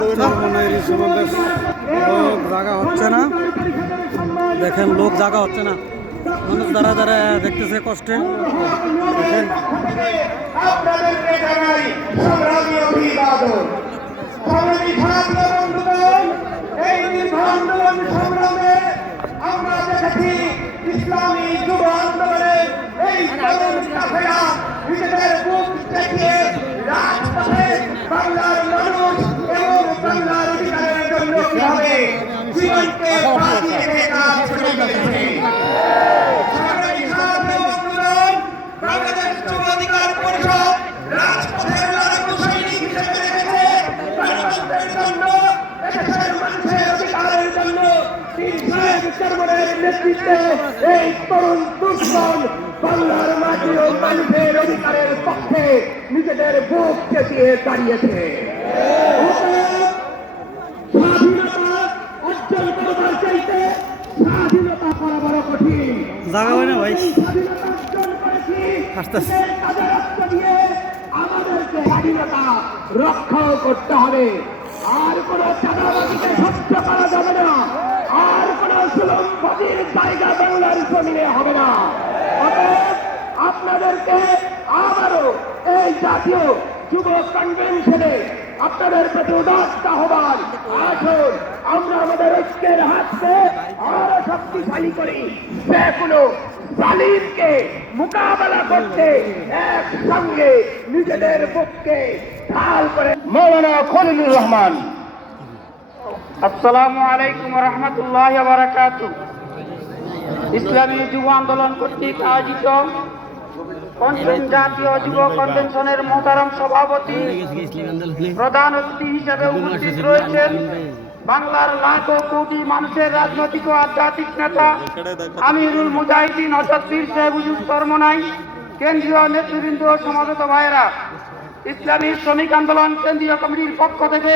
চরমনাইয়ের সমাবেশ, লোক জায়গা হচ্ছে না, দেখেন লোক জায়গা হচ্ছে না, মানুষ দাঁড়া দাঁড়া দেখতেছে কষ্টে। দেখেন আমরা দেখেছি ইসলামী যুব আন্দোলনের এই তরুণ কাফেলা নিজেদের বুক দেখিয়ে রাজপথে বাংলার মানুষ এবং বাংলার অধিকারের জন্য কিভাবে জীবনকে বাজি রেখে কাজ করে চলেছে। বাংলাদেশ যুব অধিকার পরিষদ রাজপথের লড়াকু সৈনিক হিসেবে রেখেছে গণতন্ত্রের জন্য, দেশের মানুষের অধিকারের জন্য নেতৃত্বে এই তরুণ দুর্বল বাংলার মাটি ও মানুষের অধিকারের পক্ষে নিজেদের বুক চেপিয়ে দাঁড়িয়েছে। স্বাধীনতা অর্জন করবার চাইতে স্বাধীনতা করা বড় কঠিন। জায়গা হয় না ভাই, স্বাধীনতা অর্জন করেছি, তাদের রক্ত দিয়ে আমাদেরকে স্বাধীনতা রক্ষাও করতে হবে। আর কোন চাঁদাবাজিকে সহ্য করা যাবে না, আর কোন সুলভবাজির জায়গা বাংলার জমিনে হবে না। অতএব আপনাদেরকে আবারও এই জাতীয় যুব কনভেনশনে আপনাদের প্রতি উদাত্ত আহ্বান, আসুন আমরা আমাদের ঐক্যের হাতকে আরো শক্তিশালী করি, যে কোনো জালিমকে মোকাবেলা করতে একসঙ্গে নিজেদের পক্ষে ঢাল করে। মৌলানা খলিলুর রহমান। আসসালামু আলাইকুম ওয়া রাহমাতুল্লাহি ওয়া বারাকাতুহু। ইসলামী যুব আন্দোলন কর্তৃক আয়োজিত জাতীয় যুব কনভেনশনের মোহতারাম সভাপতি, প্রধান অতিথি হিসেবে উপস্থিত রয়েছেন বাংলার লাখো কোটি মানুষের রাজনৈতিক ও আধ্যাত্মিক নেতা আমিরুল মুজাহিদিন হযরত পীর সাহেব হুজুর চরমনাই, কেন্দ্রীয় নেতৃবৃন্দ, সমাবেত ভাইয়েরা, ইসলামী শ্রমিক আন্দোলন কেন্দ্রীয় কমিটির পক্ষ থেকে